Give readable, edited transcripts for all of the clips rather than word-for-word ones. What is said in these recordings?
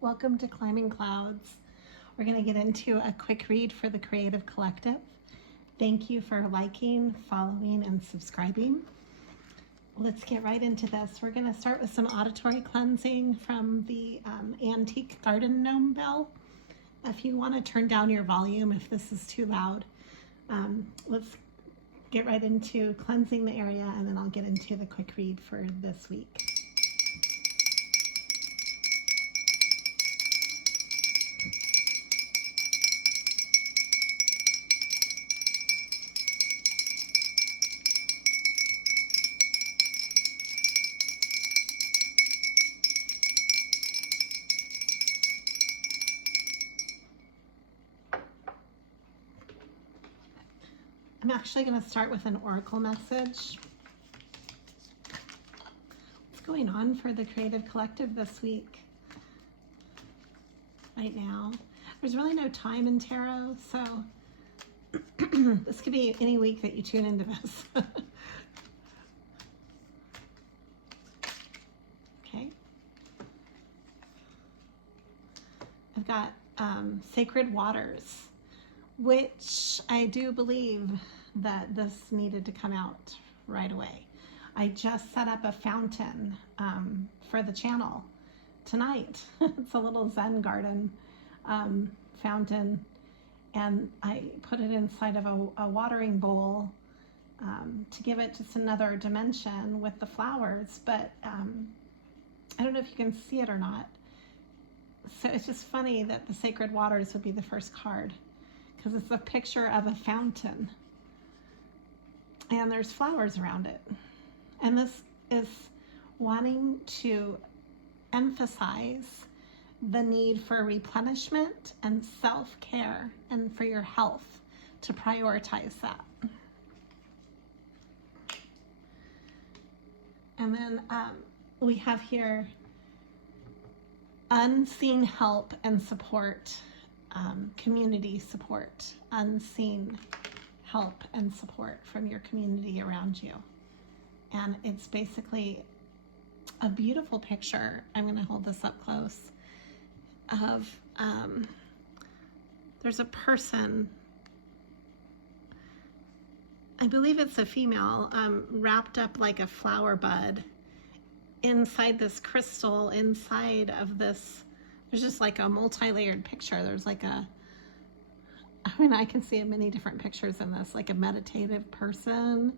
Welcome to Climbing Clouds. We're going to get into a quick read for the Creative Collective. Thank you for liking, following, and subscribing. Let's get right into this. We're going to start with some auditory cleansing from the antique garden gnome bell. If you want to turn down your volume if this is too loud, let's get right into cleansing the area, and then I'll get into the quick read for this week. I'm actually going to start with an oracle message. What's going on for the Creative Collective this week? Right now, there's really no time in tarot, so this could be any week that you tune into this. Okay. I've got sacred waters, which I do believe that this needed to come out right away. I just set up a fountain for the channel tonight. It's a little Zen garden fountain, and I put it inside of a watering bowl to give it just another dimension with the flowers, but I don't know if you can see it or not. So it's just funny that the sacred waters would be the first card, because it's a picture of a fountain and there's flowers around it. And this is wanting to emphasize the need for replenishment and self-care, and for your health to prioritize that. And then we have here unseen help and support. Community support, unseen help and support from your community around you. And it's basically a beautiful picture. I'm going to hold this up close of there's a person, I believe it's a female, wrapped up like a flower bud inside this crystal, inside of this. There's just like a multi-layered picture. There's like I can see many different pictures in this, like a meditative person.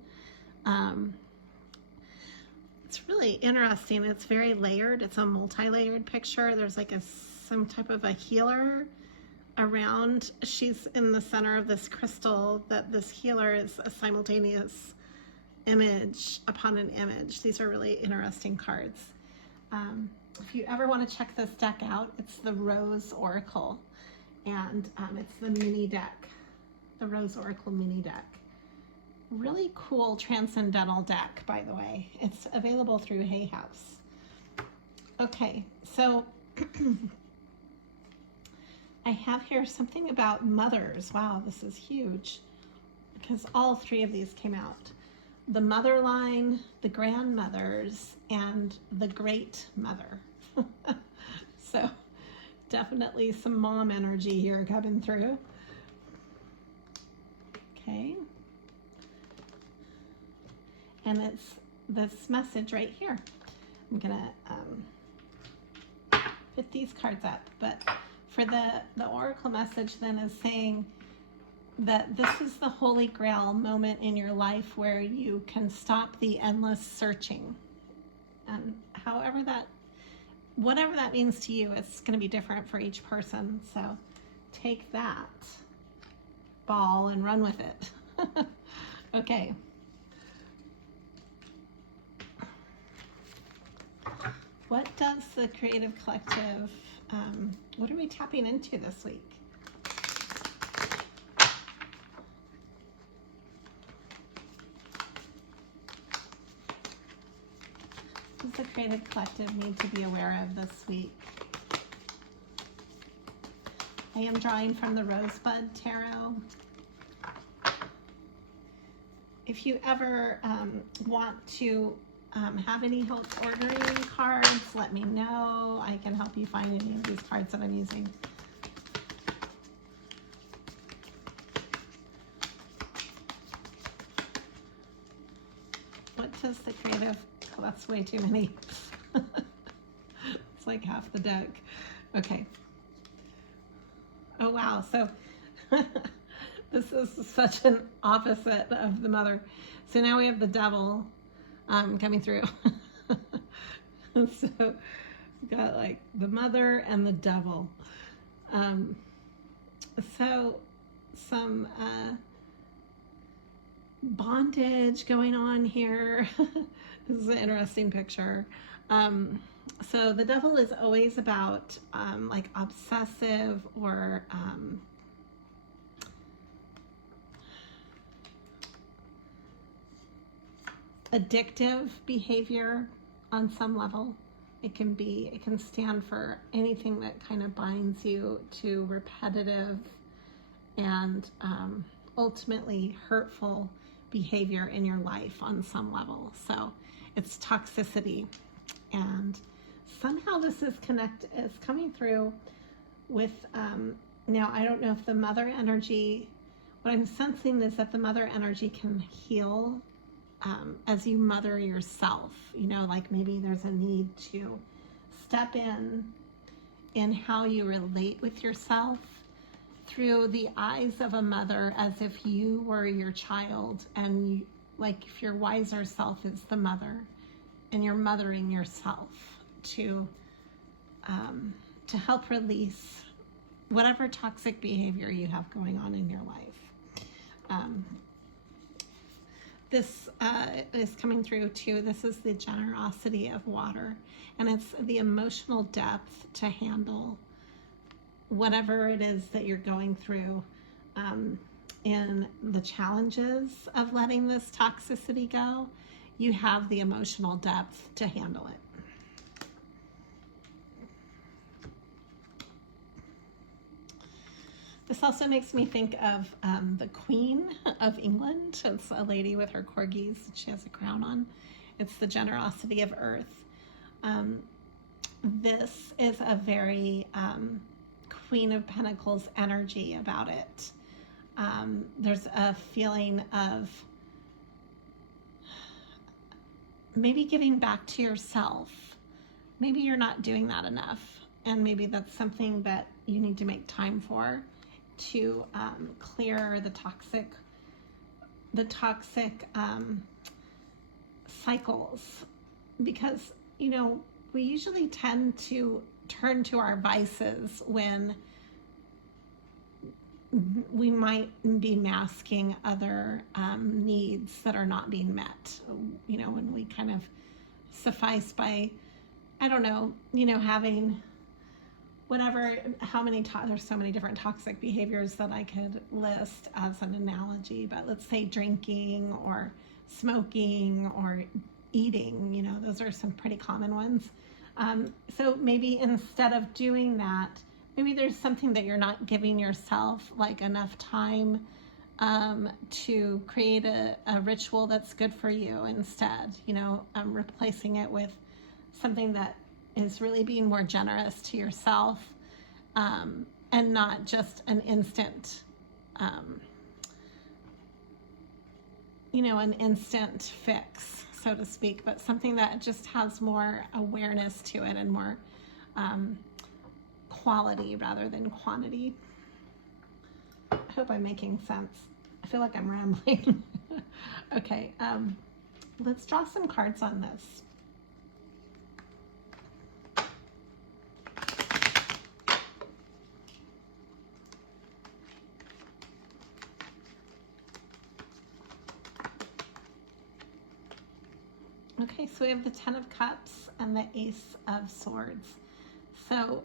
It's really interesting. It's very layered. It's a multi-layered picture. There's like some type of a healer around. She's in the center of this crystal, that this healer is a simultaneous image upon an image. These are really interesting cards. If you ever want to check this deck out, it's the Rose Oracle, and it's the mini deck, the Rose Oracle mini deck. Really cool transcendental deck, by the way. It's available through Hay House. Okay, so I have here something about mothers. Wow, this is huge, because all three of these came out. The mother line, the grandmothers, and the great mother. So definitely some mom energy here coming through. Okay. And it's this message right here. I'm gonna fit these cards up, but for the oracle message then is saying that this is the holy grail moment in your life where you can stop the endless searching. And whatever that means to you, it's going to be different for each person. So take that ball and run with it. Okay. What does the Creative Collective, what are we tapping into this week? What does the Creative Collective need to be aware of this week? I am drawing from the Rosebud Tarot. If you ever want to have any help ordering cards, let me know. I can help you find any of these cards that I'm using. What does the creative, oh, that's way too many. It's like half the deck. Okay. Oh, wow. So this is such an opposite of the mother. So now we have the devil coming through. So we've got like the mother and the devil. So some bondage going on here. This is an interesting picture. So the devil is always about like obsessive or addictive behavior on some level. It can stand for anything that kind of binds you to repetitive and ultimately hurtful behavior in your life on some level. So it's toxicity, and somehow this is coming through with now I don't know if the mother energy, what I'm sensing is that the mother energy can heal as you mother yourself. You know, like maybe there's a need to step in how you relate with yourself through the eyes of a mother, as if you were your child, and you, like if your wiser self is the mother and you're mothering yourself to help release whatever toxic behavior you have going on in your life. This is coming through too. This is the generosity of water, and it's the emotional depth to handle whatever it is that you're going through in the challenges of letting this toxicity go. You have the emotional depth to handle it. This also makes me think of the Queen of England. It's a lady with her corgis. She has a crown on. It's the generosity of earth. This is a very Queen of Pentacles energy about it. There's a feeling of maybe giving back to yourself. Maybe you're not doing that enough, and maybe that's something that you need to make time for, to clear the toxic cycles, because you know we usually tend to turn to our vices when we might be masking other needs that are not being met. You know, when we kind of suffice by, I don't know, you know, having whatever, how many, there's so many different toxic behaviors that I could list as an analogy, but let's say drinking or smoking or eating, you know, those are some pretty common ones. So maybe instead of doing that, maybe there's something that you're not giving yourself like enough time to create a ritual that's good for you instead, you know, replacing it with something that is really being more generous to yourself, and not just an instant, you know, an instant fix, so to speak, but something that just has more awareness to it and more quality rather than quantity. I hope I'm making sense. I feel like I'm rambling. Okay, let's draw some cards on this. Okay, so we have the Ten of Cups and the Ace of Swords. So,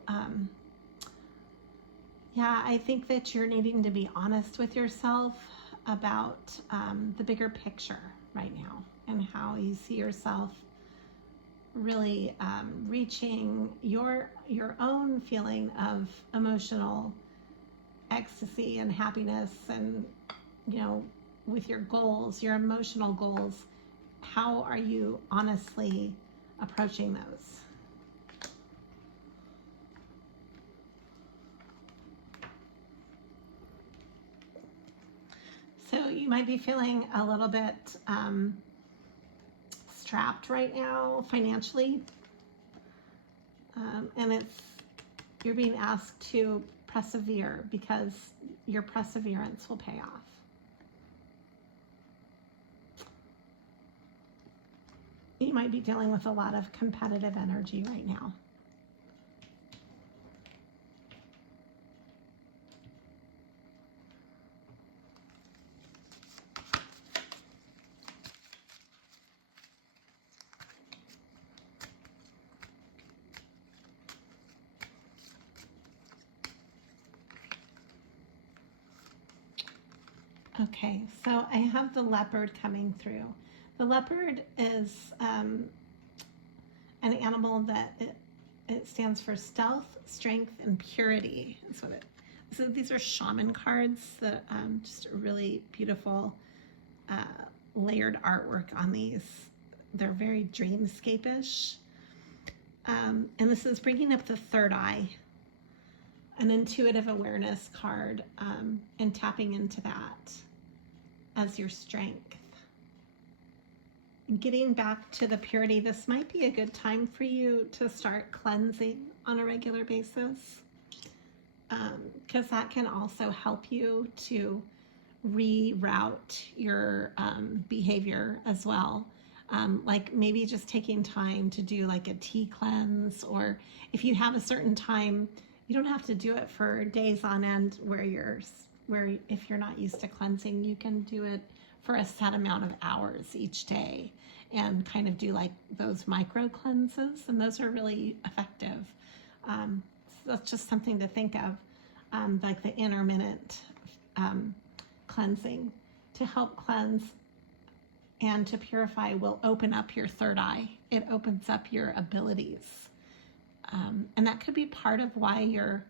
yeah, I think that you're needing to be honest with yourself about the bigger picture right now and how you see yourself really reaching your own feeling of emotional ecstasy and happiness, and, you know, with your goals, your emotional goals, how are you honestly approaching those? So you might be feeling a little bit strapped right now financially, and you're being asked to persevere because your perseverance will pay off. You might be dealing with a lot of competitive energy right now. Okay, so I have the leopard coming through. The leopard is an animal that it stands for stealth, strength, and purity. That's what so these are shaman cards that just really beautiful layered artwork on these. They're very dreamscape-ish. And this is bringing up the third eye, an intuitive awareness card, and tapping into that as your strength. Getting back to the purity, this might be a good time for you to start cleansing on a regular basis, because that can also help you to reroute your behavior as well. Like maybe just taking time to do like a tea cleanse, or if you have a certain time, you don't have to do it for days on end where if you're not used to cleansing, you can do it for a set amount of hours each day and kind of do like those micro cleanses, and those are really effective. So that's just something to think of, like the intermittent cleansing to help cleanse and to purify will open up your third eye. It opens up your abilities. And that could be part of why you're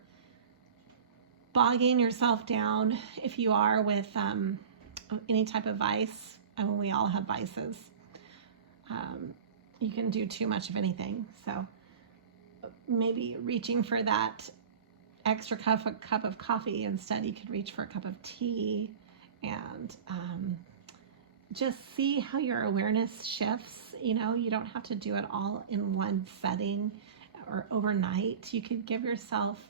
bogging yourself down, if you are, with any type of vice. I mean, we all have vices. You can do too much of anything. So maybe reaching for that extra cup of coffee, instead you could reach for a cup of tea, and just see how your awareness shifts. You know, you don't have to do it all in one setting or overnight. You could give yourself,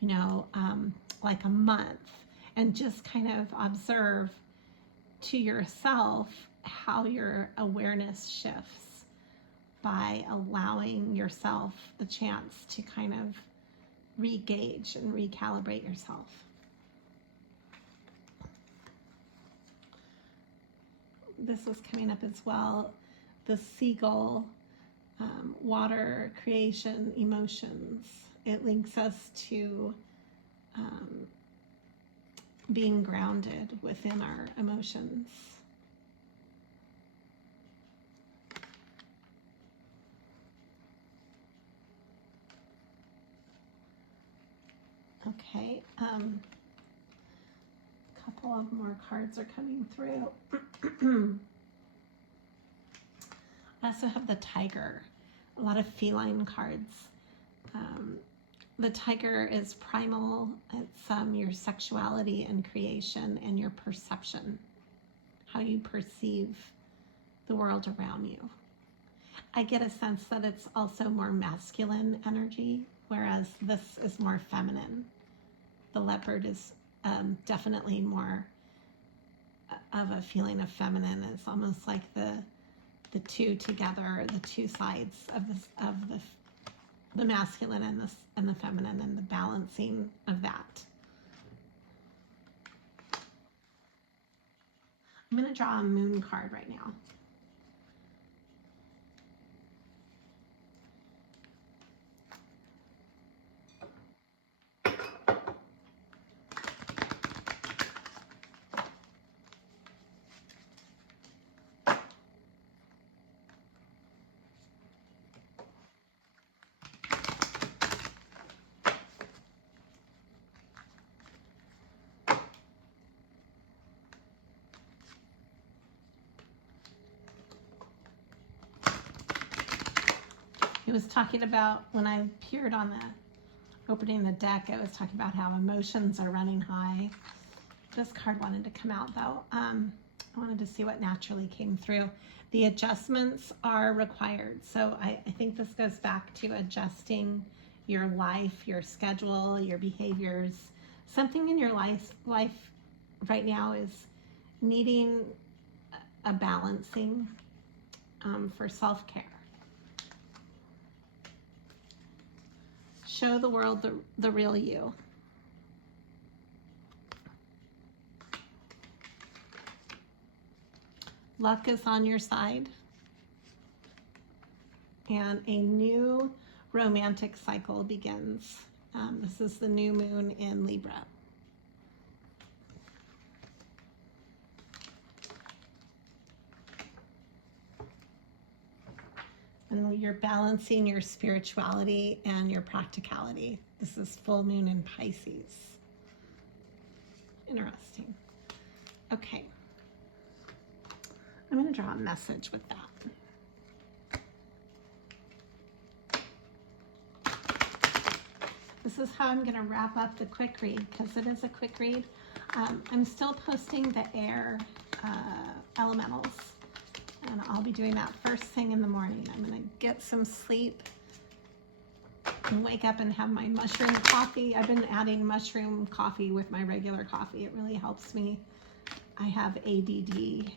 you know, like a month, and just kind of observe to yourself how your awareness shifts by allowing yourself the chance to kind of re-gauge and recalibrate yourself. This was coming up as well, the seagull, water, creation, emotions. It links us to being grounded within our emotions. Okay, a couple of more cards are coming through. I also have the tiger, a lot of feline cards. The tiger is primal. It's your sexuality and creation and your perception, how you perceive the world around you. I get a sense that it's also more masculine energy, whereas this is more feminine. The leopard is definitely more of a feeling of feminine. It's almost like the two together, the two sides of the masculine and the feminine, and the balancing of that. I'm going to draw a moon card right now. It was talking about, when I appeared on the opening the deck, it was talking about how emotions are running high. This card wanted to come out though. I wanted to see what naturally came through. The adjustments are required. So I think this goes back to adjusting your life, your schedule, your behaviors. Something in your life right now is needing a balancing for self-care. Show the world the real you. Luck is on your side. And a new romantic cycle begins. This is the new moon in Libra. And you're balancing your spirituality and your practicality. This is full moon in Pisces. Interesting. Okay. I'm going to draw a message with that. This is how I'm going to wrap up the quick read, because it is a quick read. I'm still posting the air elementals, and I'll be doing that first thing in the morning. I'm going to get some sleep and wake up and have my mushroom coffee. I've been adding mushroom coffee with my regular coffee. It really helps me. I have ADD,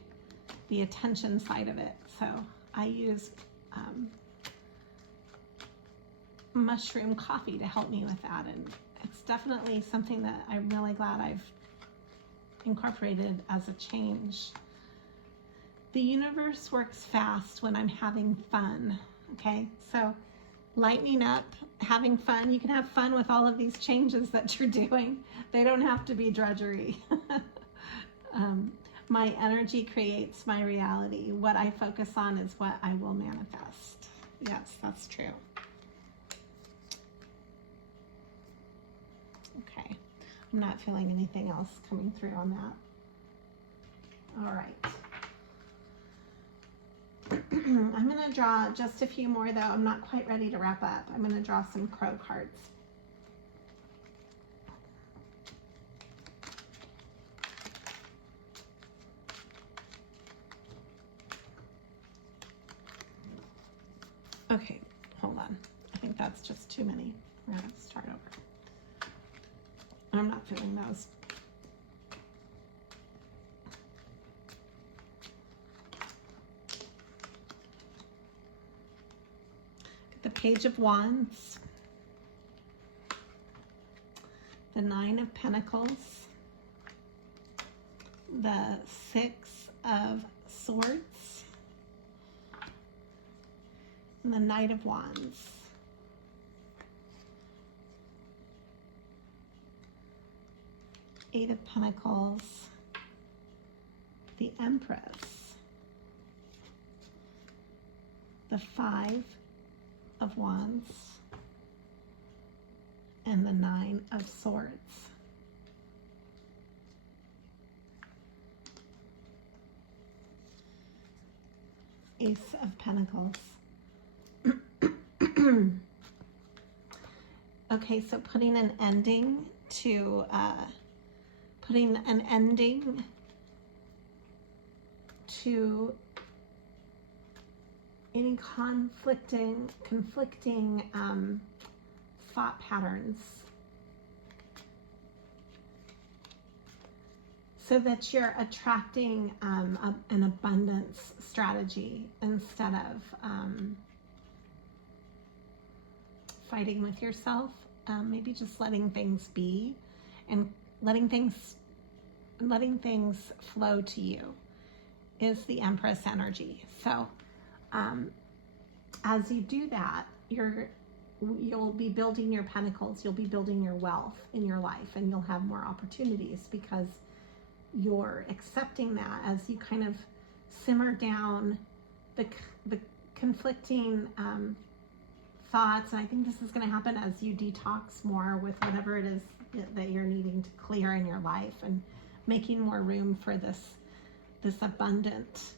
the attention side of it, so I use mushroom coffee to help me with that, and it's definitely something that I'm really glad I've incorporated as a change. The universe works fast when I'm having fun, okay? So lightening up, having fun. You can have fun with all of these changes that you're doing. They don't have to be drudgery. My energy creates my reality. What I focus on is what I will manifest. Yes, that's true. Okay, I'm not feeling anything else coming through on that. All right. I'm going to draw just a few more though. I'm not quite ready to wrap up. I'm going to draw some crow cards. Okay, hold on. I think that's just too many. We're going to start over. I'm not feeling those. The Page of Wands, the Nine of Pentacles, the Six of Swords, and the Knight of Wands. Eight of Pentacles, the Empress, the Five of Wands, and the Nine of Swords. Ace of Pentacles. Okay, so putting an ending to any conflicting thought patterns, so that you're attracting an abundance strategy instead of fighting with yourself. Maybe just letting things be and letting things flow to you is the Empress energy. So as you do that, you'll be building your pentacles, you'll be building your wealth in your life, and you'll have more opportunities because you're accepting that as you kind of simmer down the conflicting thoughts. And I think this is going to happen as you detox more with whatever it is that you're needing to clear in your life, and making more room for this abundant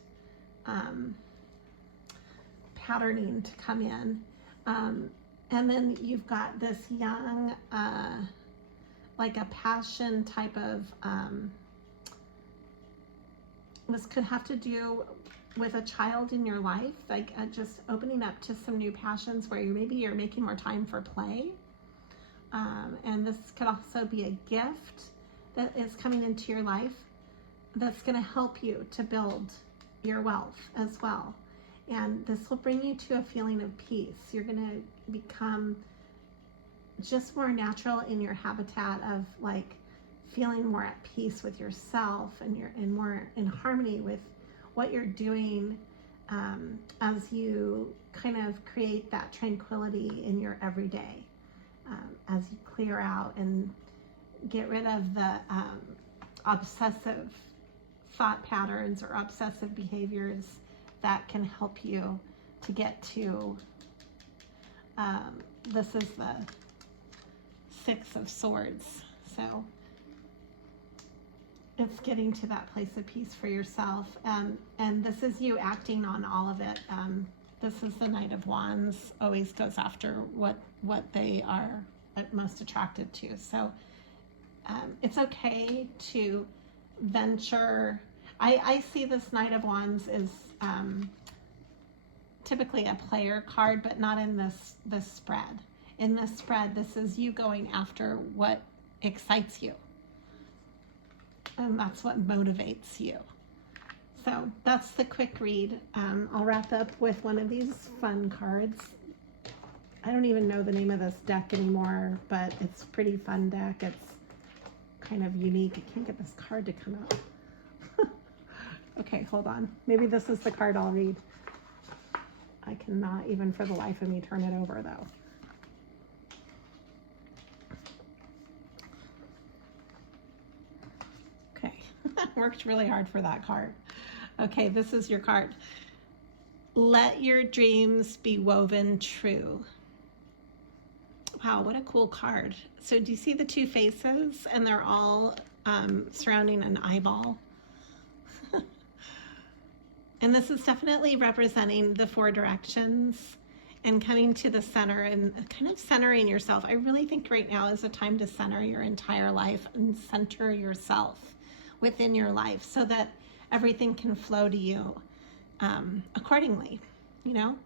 patterning to come in. And then you've got this young, like a passion type of, this could have to do with a child in your life, like just opening up to some new passions where maybe you're making more time for play. And this could also be a gift that is coming into your life that's going to help you to build your wealth as well. And this will bring you to a feeling of peace. You're going to become just more natural in your habitat of like feeling more at peace with yourself, and you're more in harmony with what you're doing, as you kind of create that tranquility in your everyday, as you clear out and get rid of the obsessive thought patterns or obsessive behaviors that can help you to get to, this is the Six of Swords. So it's getting to that place of peace for yourself. And this is you acting on all of it. This is the Knight of Wands, always goes after what they are most attracted to. So it's okay to venture. I see this Knight of Wands as typically a player card, but not in this spread. In this spread, this is you going after what excites you. And that's what motivates you. So that's the quick read. I'll wrap up with one of these fun cards. I don't even know the name of this deck anymore, but it's a pretty fun deck. It's kind of unique. I can't get this card to come out. Okay, hold on. Maybe this is the card I'll read. I cannot even for the life of me turn it over though. Okay, worked really hard for that card. Okay, this is your card. Let your dreams be woven true. Wow, what a cool card. So do you see the two faces? And they're all surrounding an eyeball. And this is definitely representing the four directions and coming to the center and kind of centering yourself. I really think right now is a time to center your entire life and center yourself within your life so that everything can flow to you accordingly, you know?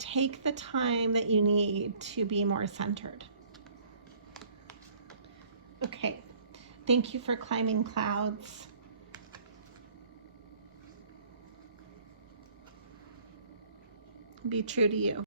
Take the time that you need to be more centered. Okay, thank you for climbing clouds. Be true to you.